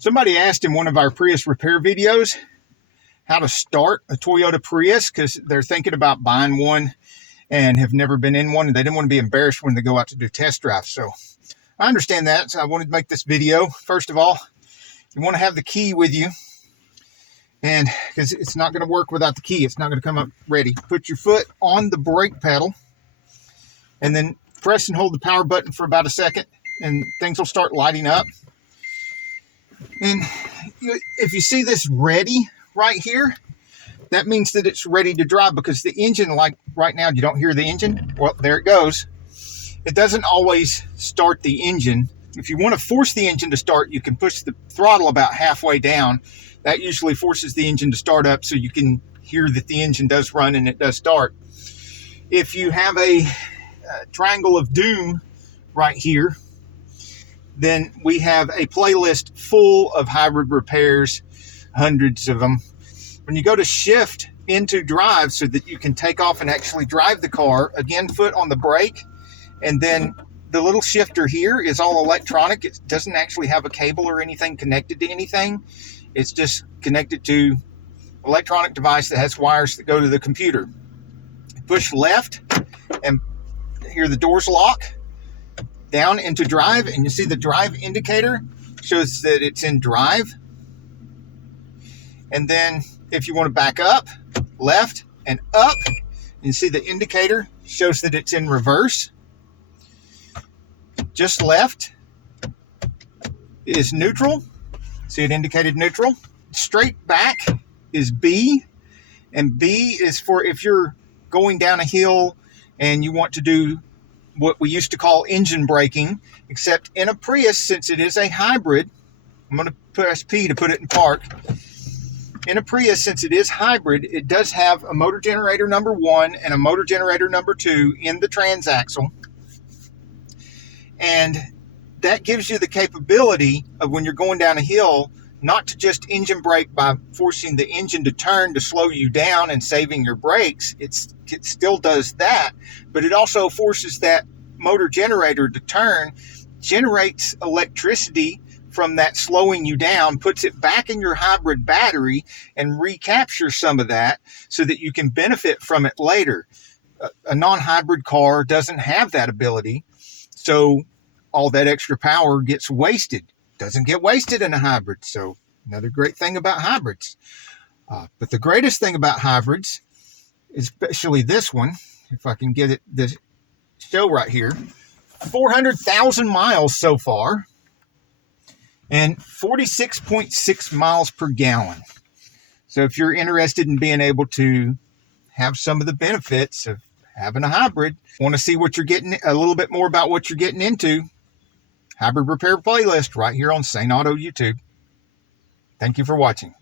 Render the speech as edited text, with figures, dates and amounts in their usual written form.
Somebody asked in one of our Prius repair videos how to start a Toyota Prius because they're thinking about buying one and have never been in one, and they didn't want to be embarrassed when they go out to do test drives. So I understand that, so I wanted to make this video. First of all, you want to have the key with you, and because it's not going to work without the key. It's not going to come up ready. Put your foot on the brake pedal and then press and hold the power button for about a second, and things will start lighting up. And if you see this ready right here, that means that it's ready to drive, because the engine, like right now, you don't hear the engine. Well, there it goes. It doesn't always start the engine. If you want to force the engine to start, you can push the throttle about halfway down. That usually forces the engine to start up, so you can hear that the engine does run and it does start. If you have a triangle of doom right here, then we have a playlist full of hybrid repairs, hundreds of them. When you go to shift into drive so that you can take off and actually drive the car, again, foot on the brake, and then the little shifter here is all electronic. It doesn't actually have a cable or anything connected to anything. It's just connected to electronic device that has wires that go to the computer. Push left, and here the doors lock. Down into drive, and you see the drive indicator shows that it's in drive. And then if you want to back up, left and up, you see the indicator shows that it's in reverse. Just left is neutral. See, it indicated neutral. Straight back is B, and B is for if you're going down a hill and you want to do what we used to call engine braking, except in a Prius, since it is a hybrid. I'm going to press P to put it in park. In a Prius, since it is hybrid, it does have a motor generator number 1 and a motor generator number 2 in the transaxle. And that gives you the capability of, when you're going down a hill, not to just engine brake by forcing the engine to turn to slow you down and saving your brakes. It still does that, but it also forces that motor generator to turn, generates electricity from that slowing you down, puts it back in your hybrid battery, and recaptures some of that so that you can benefit from it later. A non-hybrid car doesn't have that ability, so all that extra power gets wasted. Doesn't get wasted in a hybrid. So another great thing about hybrids. But the greatest thing about hybrids, especially this one, if I can get it, this show right here, 400,000 miles so far and 46.6 miles per gallon. So if you're interested in being able to have some of the benefits of having a hybrid, want to see what you're getting, a little bit more about what you're getting into, hybrid repair playlist right here on St. Auto YouTube. Thank you for watching.